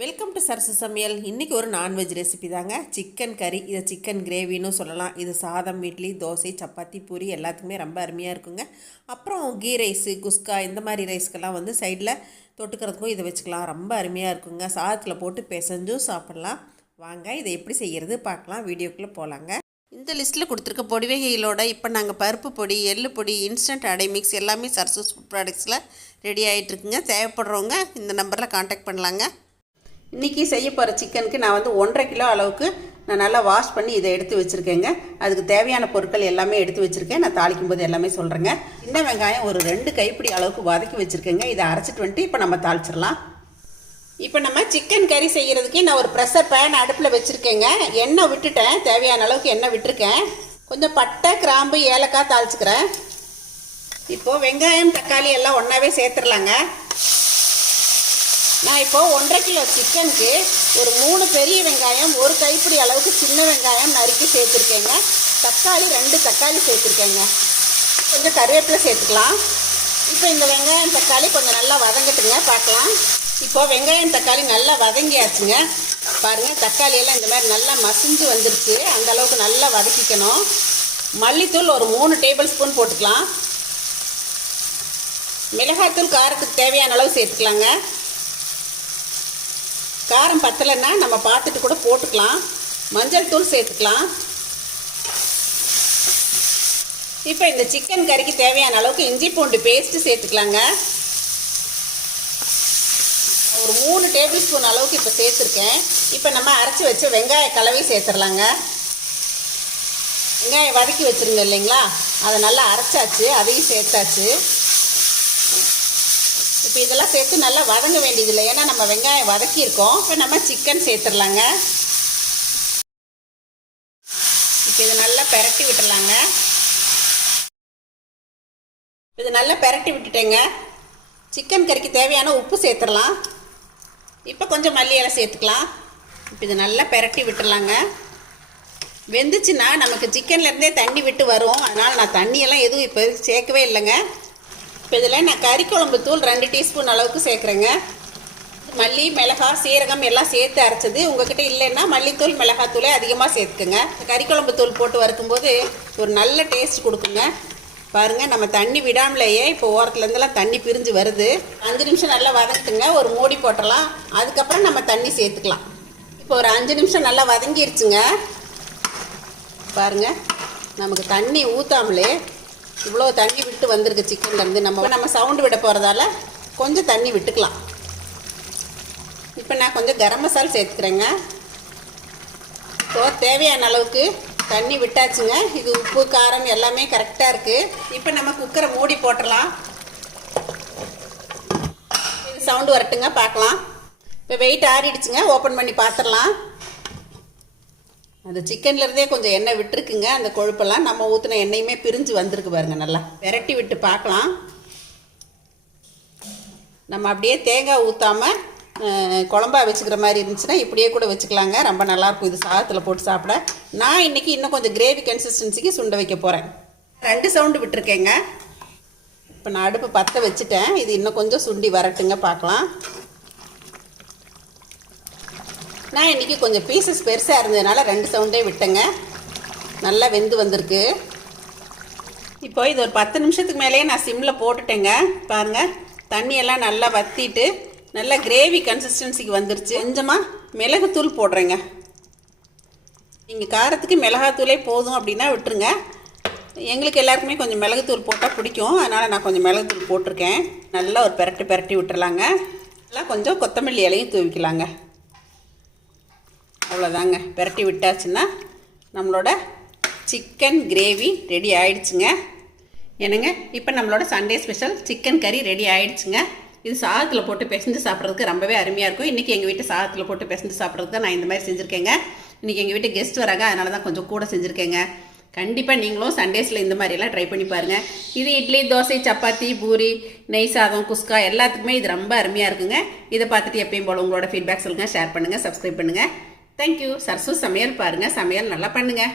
Welcome to Sarasu சமையல். இன்றைக்கி ஒரு நான்வெஜ் ரெசிபி தாங்க. சிக்கன் கறி, இதை சிக்கன் கிரேவின்னு சொல்லலாம். இது சாதம், இட்லி, தோசை, சப்பாத்தி, பூரி எல்லாத்துக்குமே ரொம்ப அருமையாக இருக்குங்க. அப்புறம் கீ ரைஸு, குஸ்கா இந்த மாதிரி ரைஸ்க்கெல்லாம் வந்து சைடில் தொட்டுக்கிறதுக்கும் இதை வச்சுக்கலாம். ரொம்ப அருமையாக இருக்குங்க. சாதத்தில் போட்டு பிசைஞ்சும் சாப்பிட்லாம். வாங்க இதை எப்படி செய்கிறது பார்க்கலாம். வீடியோக்குள்ளே போகலாங்க. இந்த லிஸ்ட்டில் கொடுத்துருக்க பொடி வகைகளோட இப்போ நாங்கள் பருப்பு பொடி, எள்ளு பொடி, இன்ஸ்டன்ட் அடை மிக்ஸ் எல்லாமே சரசு ப்ராடக்ட்ஸில் ரெடி ஆகிட்டுருக்குங்க. தேவைப்படுறவங்க இந்த நம்பரில் காண்டாக்ட் பண்ணலாங்க. இன்றைக்கி செய்ய போகிற சிக்கனுக்கு நான் வந்து 1.5 கிலோ அளவுக்கு நான் நல்லா வாஷ் பண்ணி இதை எடுத்து வச்சுருக்கேங்க. அதுக்கு தேவையான பொருட்கள் எல்லாமே எடுத்து வச்சுருக்கேன். நான் தாளிக்கும் போது எல்லாமே சொல்கிறேங்க. சின்ன வெங்காயம் ஒரு 2 கைப்பிடி அளவுக்கு வதக்கி வச்சுருக்கேங்க. இதை அரைச்சிட்டு வந்துட்டு இப்போ நம்ம தாளிச்சிடலாம். இப்போ நம்ம சிக்கன் கறி செய்கிறதுக்கு நான் ஒரு ப்ரெஷர் பேன் அடுப்பில் வச்சுருக்கேங்க. எண்ணெய் விட்டுட்டேன், தேவையான அளவுக்கு எண்ணெய் விட்டுருக்கேன். கொஞ்சம் பட்டை, கிராம்பு, ஏலக்காய் தாளிச்சுக்கிறேன். இப்போது வெங்காயம், தக்காளி எல்லாம் ஒன்றாவே சேர்த்துடலாங்க. நான் இப்போது 1.5 கிலோ சிக்கனுக்கு ஒரு 3 பெரிய வெங்காயம், 1 கைப்பிடி அளவுக்கு சின்ன வெங்காயம் நறுக்கி சேர்த்துருக்கேங்க. தக்காளி 2 தக்காளி சேர்த்துருக்கேங்க. கொஞ்சம் கருவேப்பிலை சேர்த்துக்கலாம். இப்போ இந்த வெங்காயம், தக்காளி கொஞ்சம் நல்லா வதங்கட்டுங்க, பார்க்கலாம். இப்போது வெங்காயம், தக்காளி நல்லா வதங்கியாச்சுங்க. பாருங்கள், தக்காளியெல்லாம் இந்த மாதிரி நல்லா மசிஞ்சு வந்துருச்சு. அந்தளவுக்கு நல்லா வதக்கிக்கணும். மல்லித்தூள் ஒரு 3 டேபிள் ஸ்பூன் போட்டுக்கலாம். மிளகாய்த்தூள் காரத்துக்கு தேவையான அளவு சேர்த்துக்கலாங்க. காரம் பத்தலைன்னா நம்ம பார்த்துட்டு கூட போட்டுக்கலாம். மஞ்சள் தூள் சேர்த்துக்கலாம். இப்போ இந்த சிக்கன் கறிக்கு தேவையான அளவுக்கு இஞ்சி பூண்டு பேஸ்ட்டு சேர்த்துக்கலாங்க. ஒரு 3 டேபிள் ஸ்பூன் அளவுக்கு இப்போ சேர்த்துருக்கேன். இப்போ நம்ம அரைச்சி வச்ச வெங்காய கலவை சேர்த்துடலாங்க. வெங்காயம் வதக்கி வச்சுருங்க இல்லைங்களா, அதை நல்லா அரைச்சாச்சு, அதையும் சேர்த்தாச்சு. இப்போ இதெல்லாம் சேர்த்து நல்லா வதங்க வேண்டியதில்லை, ஏன்னா நம்ம வெங்காயம் வதக்கியிருக்கோம். இப்போ நம்ம சிக்கன் சேர்த்துடலாங்க. இப்போ இதை நல்லா பெரட்டி விட்டுடலாங்க. இது நல்லா பெரட்டி விட்டுட்டேங்க. சிக்கன் கறிக்கு தேவையான உப்பு சேர்த்துடலாம். இப்போ கொஞ்சம் மல்லி இலை சேர்த்துக்கலாம். இப்போ இது நல்லா பெரட்டி விட்டுடலாங்க. வெந்துச்சுன்னா நமக்கு சிக்கன்லேருந்தே தண்ணி விட்டு வரும். அதனால் நான் தண்ணியெல்லாம் எதுவும் இப்போ சேர்க்கவே இல்லைங்க. இப்போ இதில் நான் கறி குழம்பு தூள் 2 டீஸ்பூன் அளவுக்கு சேர்க்குறேங்க. மல்லி, மிளகாய், சீரகம் எல்லாம் சேர்த்து அரைச்சது. உங்கள்கிட்ட இல்லைன்னா மல்லித்தூள், மிளகாத்தூளே அதிகமாக சேர்த்துக்குங்க. கறி குழம்பு தூள் போட்டு வறுக்கும்போது ஒரு நல்ல டேஸ்ட் கொடுக்குங்க. பாருங்கள், நம்ம தண்ணி விடாமலேயே இப்போ ஓரத்துலேருந்துலாம் தண்ணி பிரிஞ்சு வருது. 5 நிமிஷம் நல்லா வதங்கிட்டுங்க, ஒரு மூடி போட்டுடலாம். அதுக்கப்புறம் நம்ம தண்ணி சேர்த்துக்கலாம். இப்போ ஒரு 5 நிமிஷம் நல்லா வதங்கிருச்சுங்க. பாருங்கள், நமக்கு தண்ணி ஊற்றாமலே இவ்வளோ தண்ணி விட்டு வந்திருக்கு சிக்கன்லேருந்து. நம்ம சவுண்டு விட போகிறதால கொஞ்சம் தண்ணி விட்டுக்கலாம். இப்போ நான் கொஞ்சம் கரம் மசாலா சேர்த்துக்கிறேங்க. இப்போ தேவையான அளவுக்கு தண்ணி விட்டாச்சுங்க. இது உப்பு, காரம் எல்லாமே கரெக்டாக இருக்குது. இப்போ நம்ம குக்கரை மூடி போட்டுடலாம். இது சவுண்டு வரட்டுங்க, பார்க்கலாம். இப்போ வெயிட் ஆறிடுச்சுங்க, ஓப்பன் பண்ணி பார்த்துடலாம். அந்த சிக்கன்லேருந்தே கொஞ்சம் எண்ணெய் விட்டுருக்குங்க. அந்த கொழுப்பெல்லாம் நம்ம ஊற்றின எண்ணெயுமே பிரிஞ்சு வந்திருக்கு பாருங்கள். நல்லா விரட்டி விட்டு பார்க்கலாம். நம்ம அப்படியே தேங்காய் ஊற்றாமல் குழம்பா வச்சுக்கிற மாதிரி இருந்துச்சுன்னா இப்படியே கூட வச்சுக்கலாங்க. ரொம்ப நல்லாயிருக்கும் இது சாதத்தில் போட்டு சாப்பிட. நான் இன்றைக்கி இன்னும் கொஞ்சம் கிரேவி கன்சிஸ்டன்சிக்கு சுண்ட வைக்க போகிறேன். 2 சவுண்டு விட்டுருக்கேங்க. இப்போ நான் அடுப்பு பற்ற வச்சுட்டேன். இது இன்னும் கொஞ்சம் சுண்டி வரட்டுங்க, பார்க்கலாம். நான் இன்றைக்கி கொஞ்சம் பீசஸ் பெருசாக இருந்ததுனால 2 சவுண்டே விட்டேங்க. நல்லா வெந்து வந்திருக்கு. இப்போ இது ஒரு 10 நிமிஷத்துக்கு மேலேயே நான் சிம்மில் போட்டுட்டேங்க. பாருங்கள், தண்ணியெல்லாம் நல்லா வற்றிட்டு நல்லா கிரேவி கன்சிஸ்டன்சிக்கு வந்துருச்சு. கொஞ்சமாக மிளகுத்தூள் போடுறேங்க. நீங்கள் காரத்துக்கு மிளகாத்தூளே போதும் அப்படின்னா விட்டுருங்க. எங்களுக்கு எல்லாருக்குமே கொஞ்சம் மிளகுத்தூள் போட்டால் பிடிக்கும், அதனால் நான் கொஞ்சம் மிளகுத்தூள் போட்டிருக்கேன். நல்லா ஒரு பெரட்டி விட்டுறலாங்க. நல்லா கொஞ்சம் கொத்தமல்லி இலையும் தூவிக்கலாங்க. அவ்வளோதாங்க, பெரட்டி விட்டாச்சுன்னா நம்மளோட சிக்கன் கிரேவி ரெடி ஆகிடுச்சுங்க. என்னங்க, இப்போ நம்மளோட சண்டே ஸ்பெஷல் சிக்கன் கறி ரெடி ஆகிடுச்சுங்க. இது சாதத்தில் போட்டு பிசைஞ்சு சாப்பிட்றதுக்கு ரொம்பவே அருமையாக இருக்கும். இன்றைக்கி எங்கள் வீட்டு சாதத்தில் போட்டு பிசைஞ்சு சாப்பிட்றதுக்கு தான் நான் இந்த மாதிரி செஞ்சுருக்கேங்க. இன்றைக்கி எங்கள் வீட்டு கெஸ்ட் வராங்க, அதனால தான் கொஞ்சம் கூட செஞ்சுருக்கேங்க. கண்டிப்பாக நீங்களும் சண்டேஸில் இந்த மாதிரியெல்லாம் ட்ரை பண்ணி பாருங்கள். இது இட்லி, தோசை, சப்பாத்தி, பூரி, நெய் சாதம், குஸ்கா எல்லாத்துக்குமே இது ரொம்ப அருமையாக இருக்குங்க. இதை பார்த்துட்டு எப்பயும் போல் உங்களோட ஃபீட்பேக் சொல்லுங்கள், ஷேர் பண்ணுங்கள், சப்ஸ்கிரைப் பண்ணுங்கள். தேங்க்யூ. சரசு சமையல் பாருங்கள், சமையல் நல்லா பண்ணுங்கள்.